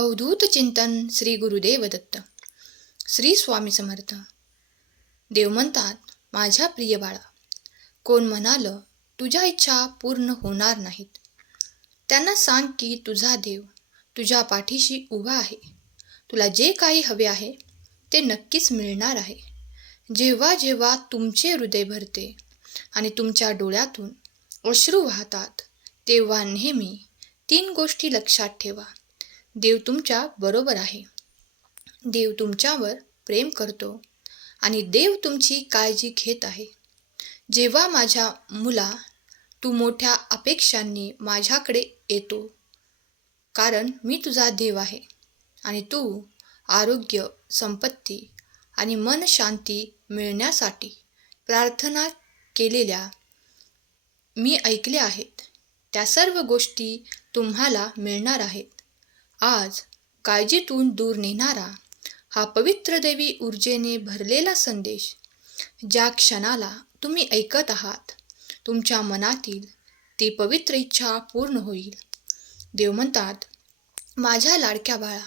अवधूत चिंतन श्री गुरुदेव दत्त. श्री स्वामी समर्थ. देव म्हणतात, माझ्या प्रिय बाळा, कोण म्हणालं तुझ्या इच्छा पूर्ण होणार नाहीत, त्यांना सांग की तुझा देव तुझ्या पाठीशी उभा आहे. तुला जे काही हवे आहे ते नक्कीच मिळणार आहे. जेव्हा जेव्हा तुमचे हृदय भरते आणि तुमच्या डोळ्यातून अश्रू वाहतात, तेव्हा नेहमी 3 गोष्टी लक्षात ठेवा. देव तुमच्या बरोबर आहे, देव तुमच्यावर प्रेम करतो आणि देव तुमची काळजी घेत आहे. जेव्हा माझ्या मुला तू मोठ्या अपेक्षांनी माझ्याकडे येतो, कारण मी तुझा देव आहे आणि तू आरोग्य, संपत्ती आणि मन शांती मिळण्यासाठी प्रार्थना केलेल्या मी ऐकले आहेत, त्या सर्व गोष्टी तुम्हाला मिळणार आहेत. आज काळजीतून दूर नेणारा हा पवित्र दैवी ऊर्जेने भरलेला संदेश ज्या क्षणाला तुम्ही ऐकत आहात, तुमच्या मनातील ती पवित्र इच्छा पूर्ण होईल. देव म्हणतात, माझ्या लाडक्या बाळा,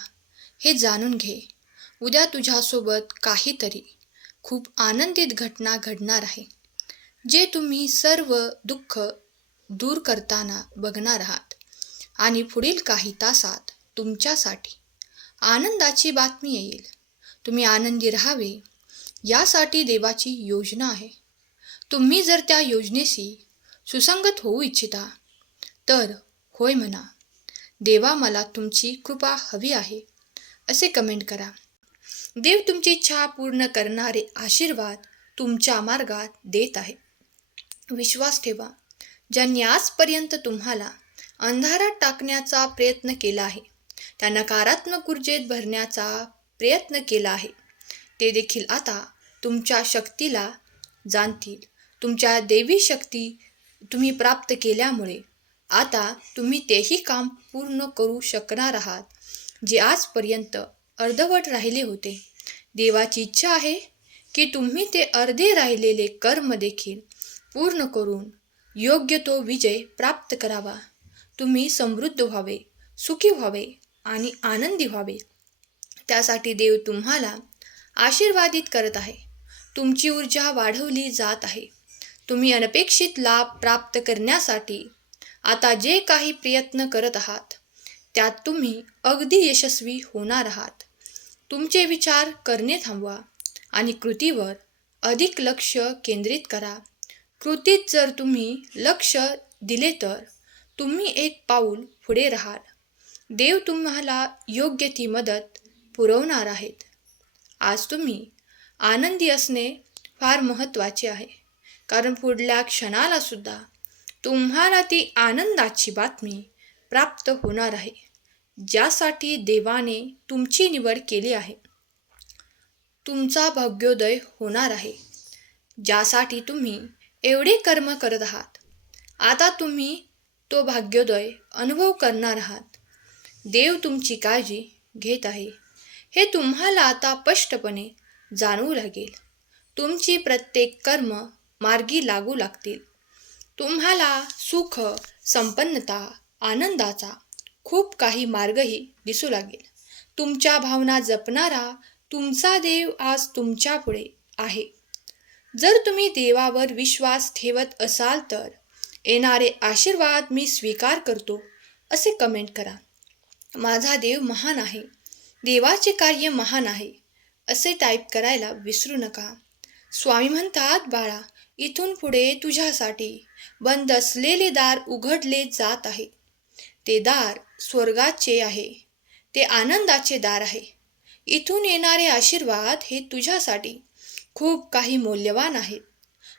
हे जाणून घे, उद्या तुझ्यासोबत काहीतरी खूप आनंदित घटना घडणार आहे, जे तुम्ही सर्व दुःख दूर करताना बघणार आहात. आणि पुढील काही तासात तुमच्यासाठी आनंदाची बातमी येईल. तुम्ही आनंदी राहावे यासाठी देवाची योजना आहे. तुम्ही जर त्या योजनेशी सुसंगत होऊ इच्छिता तर होय म्हणा. देवा, मला तुमची कृपा हवी आहे असे कमेंट करा. देव तुमची इच्छा पूर्ण करणारे आशीर्वाद तुमच्या मार्गात देत आहे. विश्वास ठेवा, ज्यांनी आजपर्यंत तुम्हाला अंधारात टाकण्याचा प्रयत्न केला आहे, त्या नकारात्मक ऊर्जेत भरण्याचा प्रयत्न केला आहे, ते देखील आता तुमच्या शक्तीला जाणतील. तुमच्या दैवी शक्ती तुम्ही प्राप्त केल्यामुळे आता तुम्ही तेही काम पूर्ण करू शकणार आहात, जे आजपर्यंत अर्धवट राहिले होते. देवाची इच्छा आहे की तुम्ही ते अर्धे राहिलेले कर्म देखील पूर्ण करून योग्य तो विजय प्राप्त करावा. तुम्ही समृद्ध व्हावे, सुखी व्हावे आणि आनंदी व्हावे, त्यासाठी देव तुम्हाला आशीर्वादित करत आहे. तुमची ऊर्जा वाढवली जात आहे. तुम्ही अनपेक्षित लाभ प्राप्त करण्यासाठी आता जे काही प्रयत्न करत आहात, त्यात तुम्ही अगदी यशस्वी होणार आहात. तुमचे विचार करणे थांबवा आणि कृतीवर अधिक लक्ष केंद्रित करा. कृतीत जर तुम्ही लक्ष दिले तर तुम्ही एक पाऊल पुढे राहाल. देव तुम्हाला योग्य ती मदत पुरवणार आहेत. आज तुम्ही आनंदी असणे फार महत्त्वाचे आहे, कारण पुढल्या क्षणाला सुद्धा तुम्हाला ती आनंदाची बातमी प्राप्त होणार आहे, ज्यासाठी देवाने तुमची निवड केली आहे. तुमचा भाग्योदय होणार आहे, ज्यासाठी तुम्ही एवढे कर्म करत आहात. आता तुम्ही तो भाग्योदय अनुभव करणार आहात. देव तुमची काळजी घेत आहे हे तुम्हाला आता स्पष्टपणे जाणवू लागेल. तुमची प्रत्येक कर्म मार्गी लागू लागतील. तुम्हाला सुख, संपन्नता, आनंदाचा खूप काही मार्गही दिसू लागेल. तुमच्या भावना जपणारा तुमचा देव आज तुमच्या पुढे आहे. जर तुम्ही देवावर विश्वास ठेवत असाल तर येणारे आशीर्वाद मी स्वीकार करतो असे कमेंट करा. माझा देव महान आहे, देवाचे कार्य महान आहे असे टाईप करायला विसरू नका. स्वामी म्हणतात, बाळा, इथून पुढे तुझ्यासाठी बंद असलेले दार उघडले जात आहे. ते दार स्वर्गाचे आहे, ते आनंदाचे दार आहे. इथून येणारे आशीर्वाद हे तुझ्यासाठी खूप काही मौल्यवान आहेत.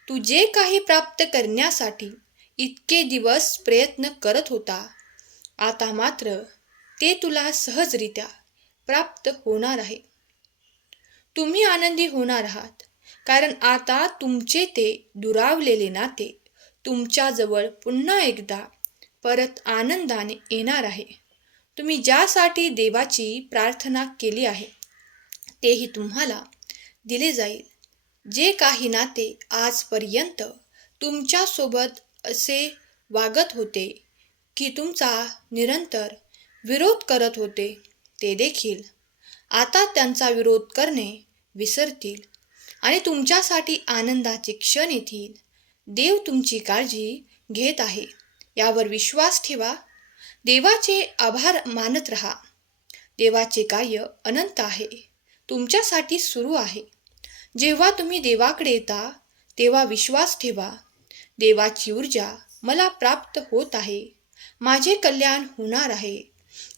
तू जे काही प्राप्त करण्यासाठी इतके दिवस प्रयत्न करत होता, आता मात्र ते तुला सहजरित्या प्राप्त होणार आहे. तुम्ही आनंदी होणार आहात, कारण आता तुमचे ते दुरावलेले नाते तुमच्याजवळ पुन्हा एकदा परत आनंदाने येणार आहे. तुम्ही ज्यासाठी देवाची प्रार्थना केली आहे तेही तुम्हाला दिले जाईल. जे काही नाते आजपर्यंत तुमच्यासोबत असे वागत होते की तुमचा निरंतर विरोध करत होते, ते देखील आता त्यांचा विरोध करणे विसरतील आणि तुमच्यासाठी आनंदाचे क्षण येतील. देव तुमची काळजी घेत आहे यावर विश्वास ठेवा. देवाचे आभार मानत राहा. देवाचे कार्य अनंत आहे, तुमच्यासाठी सुरू आहे. जेव्हा तुम्ही देवाकडे येता तेव्हा विश्वास ठेवा. देवाची ऊर्जा मला प्राप्त होत आहे. माझे कल्याण होणार आहे.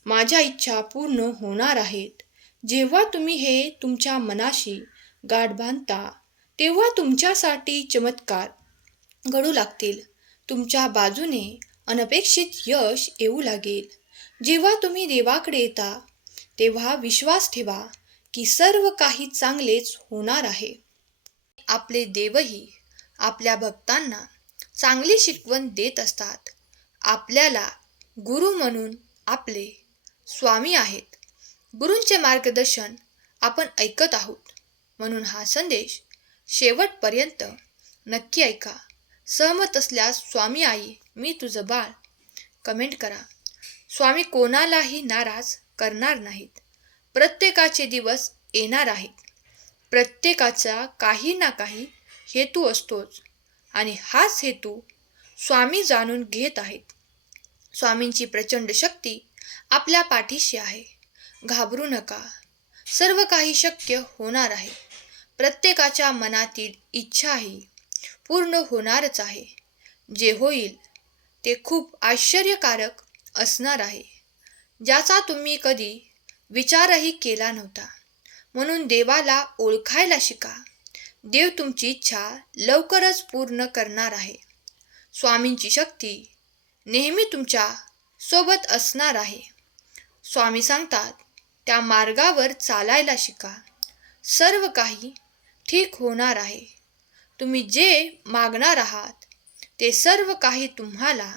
माझ्या इच्छा पूर्ण होणार आहेत. जेव्हा तुम्ही हे तुमच्या मनाशी गाठ बांधता तेव्हा तुमच्यासाठी चमत्कार घडू लागतील. तुमच्या बाजूने अनपेक्षित यश येऊ लागेल. जेव्हा तुम्ही देवाकडे येता तेव्हा विश्वास ठेवा की सर्व काही चांगलेच होणार आहे. आपले देवही आपल्या भक्तांना चांगली शिकवण देत असतात. आपल्याला गुरु म्हणून आपले स्वामी आहेत. गुरूंचे मार्गदर्शन आपण ऐकत आहोत, म्हणून हा संदेश शेवटपर्यंत नक्की ऐका. सहमत असल्यास स्वामी आई मी तुझं बाळ कमेंट करा. स्वामी कोणालाही नाराज करणार नाहीत. प्रत्येकाचे दिवस येणार आहेत. प्रत्येकाचा काही ना काही हेतू असतोच आणि हाच हेतू स्वामी जाणून घेत आहेत. स्वामींची प्रचंड शक्ती आपल्या पाठीशी आहे. घाबरू नका. सर्व काही शक्य होणार आहे. प्रत्येकाच्या मनातील इच्छाही पूर्ण होणारच आहे. जे होईल ते खूप आश्चर्यकारक असणार आहे, ज्याचा तुम्ही कधी विचारही केला नव्हता. म्हणून देवाला ओळखायला शिका. देव तुमची इच्छा लवकरच पूर्ण करणार आहे. स्वामींची शक्ती नेहमी तुमच्या सोबत असणार आहे. स्वामी सांगतात त्या मार्गावर चालायला शिका. सर्व काही ठीक होणार आहे. तुम्ही जे मागणार आहात ते सर्व काही तुम्हाला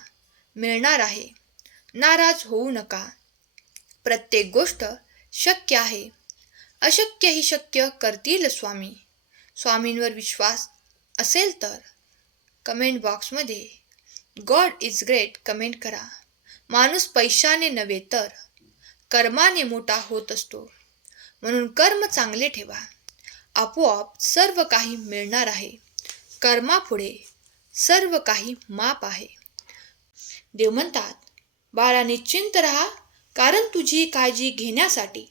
मिळणार आहे. नाराज होऊ नका. प्रत्येक गोष्ट शक्य आहे. अशक्यही शक्य करतील स्वामी. स्वामींवर विश्वास असेल तर कमेंट बॉक्समध्ये गॉड इज ग्रेट कमेंट करा. माणूस पैशाने नव्हे तर कर्माने मोठा होत असतो. म्हणून कर्म चांगले ठेवा. आपोआप सर्व काही मिळणार आहे. कर्मापुढे सर्व काही माप आहे. देव म्हणतात, बाळा निश्चिंत राहा, कारण तुझी काळजी घेण्यासाठी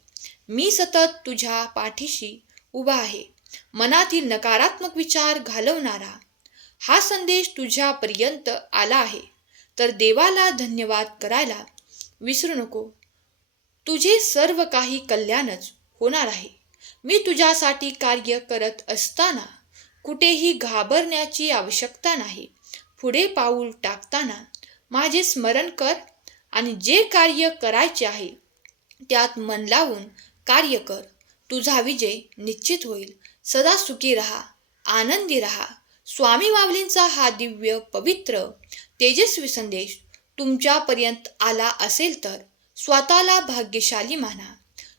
मी सतत तुझ्या पाठीशी उभा आहे. मनातील नकारात्मक विचार घालवणारा हा संदेश तुझ्यापर्यंत आला आहे तर देवाला धन्यवाद करायला विसरू नको. तुझे सर्व काही कल्याणच होणार आहे. मी तुझ्यासाठी कार्य करत असताना कुठेही घाबरण्याची आवश्यकता नाही. पुढे पाऊल टाकताना माझे स्मरण कर आणि जे कार्य करायचे आहे त्यात मन लावून कार्य कर. तुझा विजय निश्चित होईल. सदा सुखी रहा, आनंदी रहा. स्वामी माऊलींचा हा दिव्य पवित्र तेजस्वी संदेश तुमच्यापर्यंत आला असेल तर स्वतःला भाग्यशाली माना.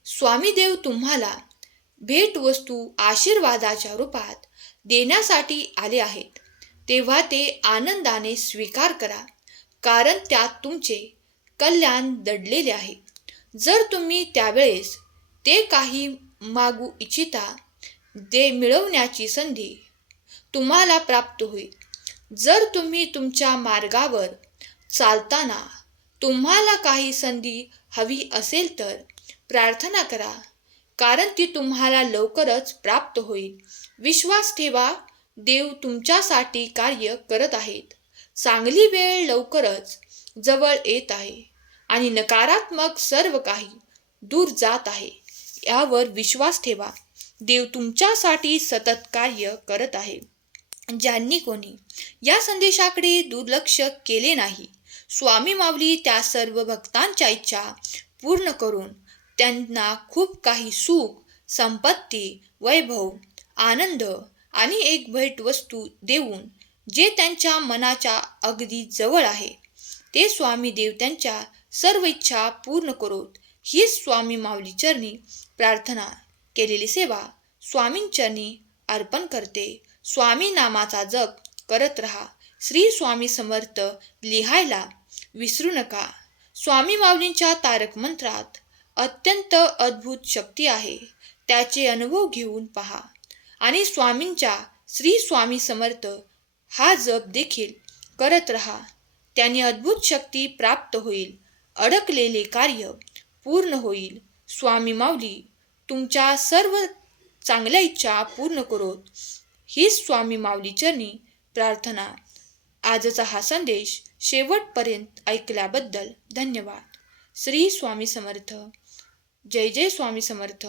स्वामी देव तुम्हाला भेटवस्तू आशीर्वादाच्या रूपात देण्यासाठी आले आहेत. तेव्हा ते आनंदाने स्वीकार करा, कारण त्यात तुमचे कल्याण दडलेले आहे. जर तुम्ही त्यावेळेस ते काही मागू इच्छिता ते मिळवण्याची संधी तुम्हाला प्राप्त होईल. जर तुम्ही तुमच्या मार्गावर चालताना तुम्हाला काही संधी हवी असेल तर प्रार्थना करा, कारण ती तुम्हाला लवकरच प्राप्त होईल. विश्वास ठेवा, देव तुमच्यासाठी कार्य करत आहेत. चांगली वेळ लवकरच जवळ येत आहे आणि नकारात्मक सर्व काही दूर जात आहे. यावर विश्वास ठेवा. देव तुमच्यासाठी सतत कार्य करत आहे. ज्यांनी कोणी या संदेशाकडे दुर्लक्ष केले नाही, स्वामी माऊली त्या सर्व भक्तांच्या इच्छा पूर्ण करून त्यांना खूप काही सुख, संपत्ती, वैभव, आनंद आणि एक भेटवस्तू देऊन जे त्यांच्या मनाच्या अगदी जवळ आहे ते स्वामी देव त्यांच्या सर्व इच्छा पूर्ण करोत. हीच स्वामी माऊली चरणी प्रार्थना केलेली सेवा स्वामींचरणी अर्पण करते. स्वामी नामाचा जप करत रहा. श्री स्वामी समर्थ लिहायला विसरू नका. स्वामी माऊलींच्या तारक मंत्रात अत्यंत अद्भुत शक्ती आहे. त्याचे अनुभव घेऊन पहा आणि स्वामींच्या श्री स्वामी समर्थ हा जप देखील करत राहा. त्याने अद्भुत शक्ती प्राप्त होईल. अडकलेले कार्य पूर्ण होईल. स्वामी माऊली तुमच्या सर्व चांगल्या इच्छा पूर्ण करोत. हीच स्वामी माऊली चरणी प्रार्थना. आजचा हा संदेश शेवटपर्यंत ऐकल्याबद्दल धन्यवाद. श्री स्वामी समर्थ. जय जय स्वामी समर्थ.